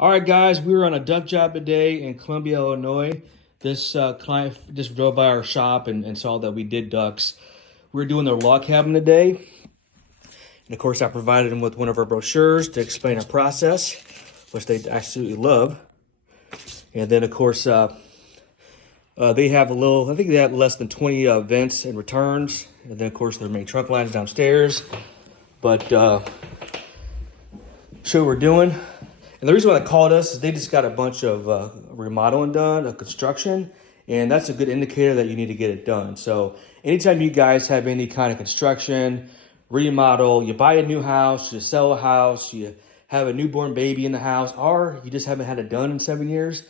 All right, guys, we were on a duct job today in Columbia, Illinois. This client just drove by our shop and saw that we did ducts. We were doing their log cabin today. And of course, I provided them with one of our brochures to explain our process, which they absolutely love. And then, of course, they have I think they have less than 20 vents and returns. And then, of course, their main trunk lines downstairs. But show what we're doing. And the reason why they called us is they just got a bunch of remodeling done, of construction, and that's a good indicator that you need to get it done. So anytime you guys have any kind of construction, remodel, you buy a new house, you sell a house, you have a newborn baby in the house, or you just haven't had it done in 7 years,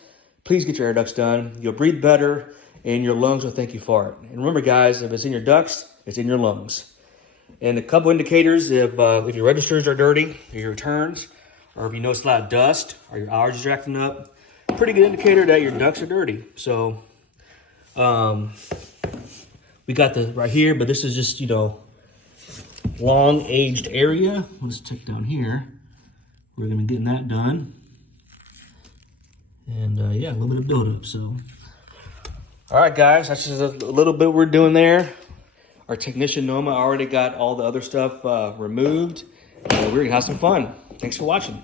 please get your air ducts done. You'll breathe better, and your lungs will thank you for it. And remember, guys, if it's in your ducts, it's in your lungs. And a couple indicators, if your registers are dirty, or your returns, or if you notice a lot of dust, or your allergies are acting up, pretty good indicator that your ducts are dirty. So we got the right here, but this is just, long aged area. Let's check down here. We're gonna be getting that done. And yeah, a little bit of buildup, so. All right, guys, that's just a little bit we're doing there. Our technician, Noma, already got all the other stuff removed. We're gonna have some fun. Thanks for watching.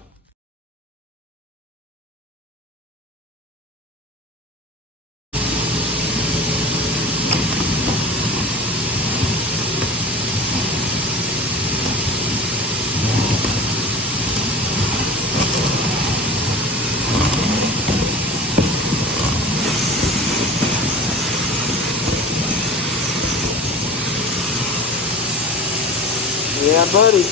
Yeah, buddy.